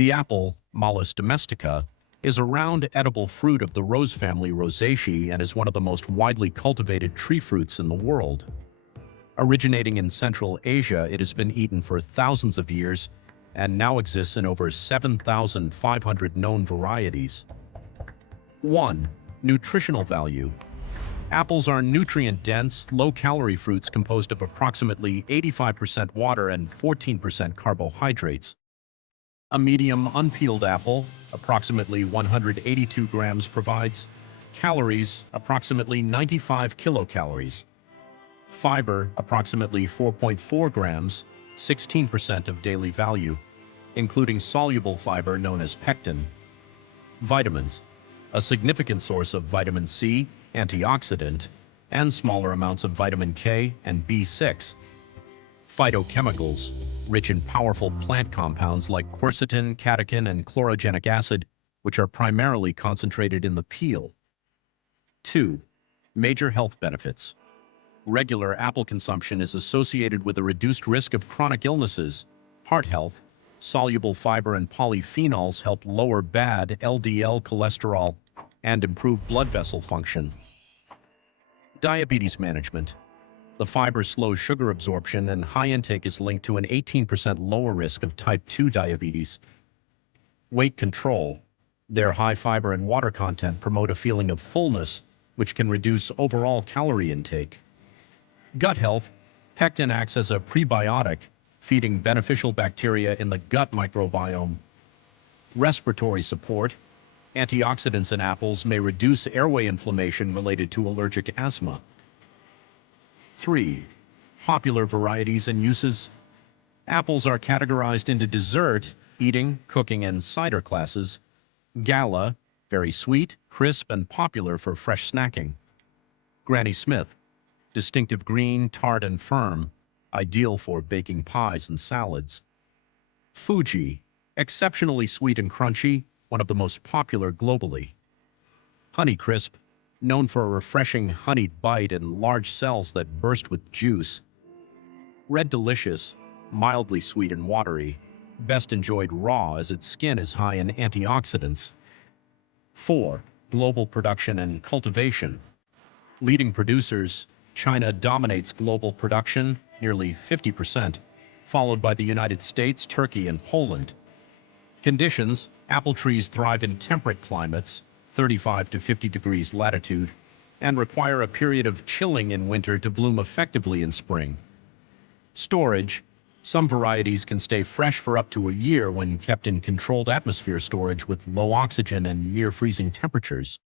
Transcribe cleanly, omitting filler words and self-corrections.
The apple, Malus domestica, is a round edible fruit of the rose family Rosaceae and is one of the most widely cultivated tree fruits in the world. Originating in Central Asia, it has been eaten for thousands of years and now exists in over 7,500 known varieties. 1. Nutritional value. Apples are nutrient-dense, low-calorie fruits composed of approximately 85% water and 14% carbohydrates. A medium unpeeled apple, approximately 182 grams, provides calories, approximately 95 kilocalories. Fiber, approximately 4.4 grams, 16% of daily value, including soluble fiber known as pectin. Vitamins, a significant source of vitamin C, antioxidant, and smaller amounts of vitamin K and B6. Phytochemicals, rich in powerful plant compounds like quercetin, catechin, and chlorogenic acid, which are primarily concentrated in the peel. 2. Major health benefits. Regular apple consumption is associated with a reduced risk of chronic illnesses, heart health. Soluble fiber and polyphenols help lower bad LDL cholesterol and improve blood vessel function. Diabetes management. The fiber slows sugar absorption, and high intake is linked to an 18% lower risk of type 2 diabetes. Weight control. Their high fiber and water content promote a feeling of fullness, which can reduce overall calorie intake. Gut health. Pectin acts as a prebiotic, feeding beneficial bacteria in the gut microbiome. Respiratory support. Antioxidants in apples may reduce airway inflammation related to allergic asthma. 3. Popular varieties and uses. Apples are categorized into dessert, eating, cooking, and cider classes. Gala, very sweet, crisp, and popular for fresh snacking. Granny Smith, distinctive green, tart, and firm, ideal for baking pies and salads. Fuji, exceptionally sweet and crunchy, one of the most popular globally. Honeycrisp, known for a refreshing honeyed bite and large cells that burst with juice. Red Delicious, mildly sweet and watery, best enjoyed raw as its skin is high in antioxidants. 4. Global production and cultivation. Leading producers, China dominates global production, nearly 50%, followed by the United States, Turkey, and Poland. Conditions: apple trees thrive in temperate climates, 35 to 50 degrees latitude, and require a period of chilling in winter to bloom effectively in spring. Storage: some varieties can stay fresh for up to a year when kept in controlled atmosphere storage with low oxygen and near freezing temperatures.